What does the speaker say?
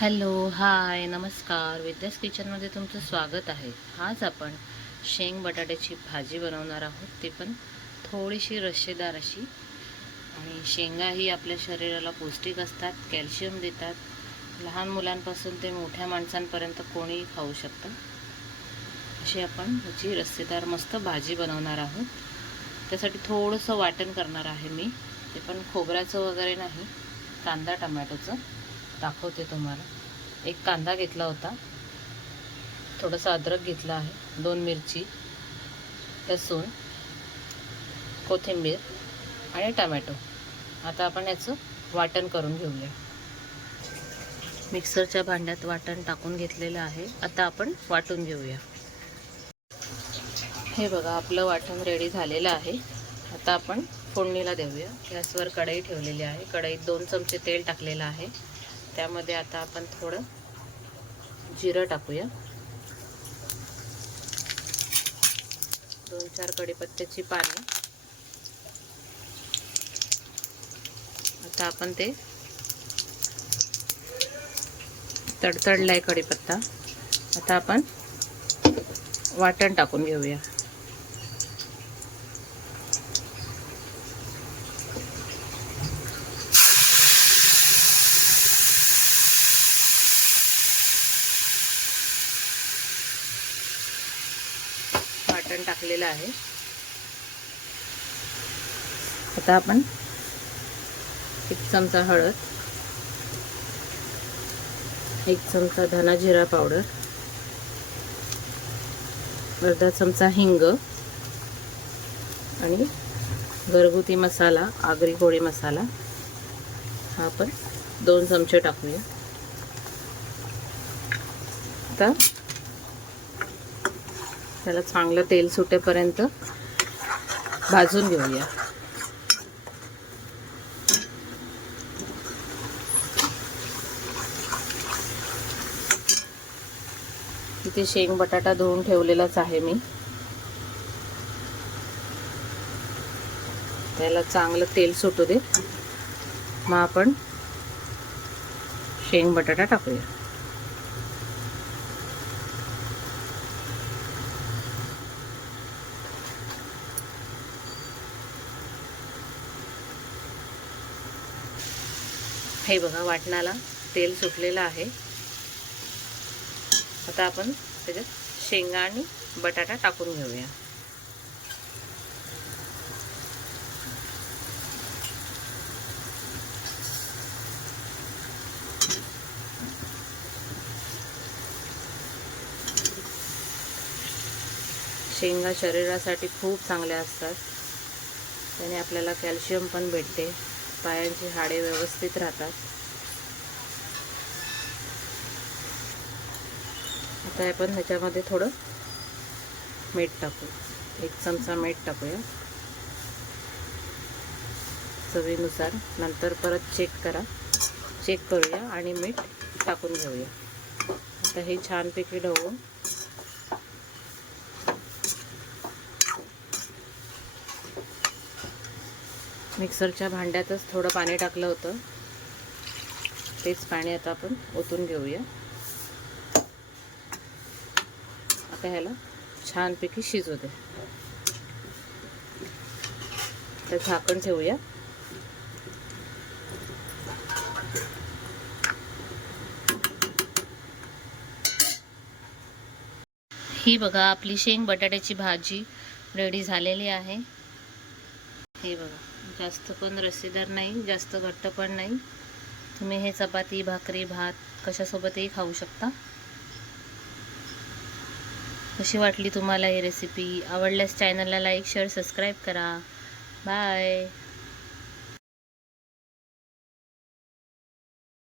Hello, हाय, नमस्कार. विद्यास किचनमध्ये तुमचं स्वागत आहे. आज आपण शेंग बटाट्याची भाजी बनवणार आहोत, ते पण थोडीशी रश्शेदार अशी. आणि शेंगा ही आपल्या शरीराला पौष्टिक असतात, कॅल्शियम देतात. लहान मुलांपासून ते मोठ्या माणसांपर्यंत कोणीही खाऊ शकतं. अशी आपण ह्याची रस्सेदार मस्त भाजी बनवणार आहोत. त्यासाठी थोडंसं वाटण करणार आहे मी, ते पण खोबऱ्याचं वगैरे नाही, कांदा टमॅटोचं. दाखवते तुम्हाला. एक कांदा घेतला होता, थोडासा अद्रक घेतला आहे, 2 मिरची, लसूण, कोथिंबीर आणि टमॅटो. आता आपण याचं वाटण करून घेऊया. मिक्सरच्या भांड्यात वाटण टाकून घेतलेलं आहे. आता आपण वाटून घेऊया. हे बघा, आपलं वाटण रेडी झालेलं आहे. आता आपण फोडणीला देऊया. गॅसवर कढई ठेवलेली आहे. कढईत 2 चमचे तेल टाकलेलं आहे. त्यामध्ये आता आपण थोडं जिरं टाकूया, 2-4 कढीपत्त्याची पाने. आता आपण ते तडतडलाय कढीपत्ता. आता आपण वाटण टाकून घेऊया. वाटण टाकलेलं आहे. आता आपण 1 चमचा हळद, 1 चमचा धना जिरा पावडर, अर्धा चमचा हिंग आणि घरगुती मसाला आगरी कोळी मसाला हा आपण 2 चमचे टाकूया. आता त्याला चांगलं तेल सुटेपर्यंत भाजून घेऊया. इथे शेंग बटाटा धुवून ठेवलेलाच आहे मी. त्याला चांगलं तेल सुटू दे, मग आपण शेंग बटाटा टाकूया. हे बघा, वाटणाला तेल सुटलेलं आहे. आता आपण त्याच्यात शेंगा आणि बटाटा टाकून घेऊया. शेंगा शरीरासाठी खूप चांगल्या असतात. त्याने आपल्याला कॅल्शियम पण भेटते, पायांची हाडे व्यवस्थित राहतात. आता आपण ह्याच्यामध्ये थोडं मीठ टाकू. 1 चमचा मीठ टाकूया चवीनुसार. नंतर परत चेक करूया आणि मीठ टाकून घेऊया. आता हे छानपैकी ढवळून मिक्सरच्या भांड्यातच थोडं पाणी टाकलं होतं, तेच पाणी आता आपण ओतून घेऊया. आता ह्याला छानपैकी शिजू दे. तर झाकण ठेवूया. ही बघा, आपली शेंग बटाट्याची भाजी रेडी झालेली आहे. हे बघा, जास्त पण रस्सेदार नाही, जास्त घट्ट पण नाही. तुम्ही हे चपाती, भाकरी, भात कशासोबतही खाऊ शकता. कशी वाटली तुम्हाला ही रेसिपी? आवडल्यास चॅनलला लाईक, शेअर, सबस्क्राईब करा. बाय.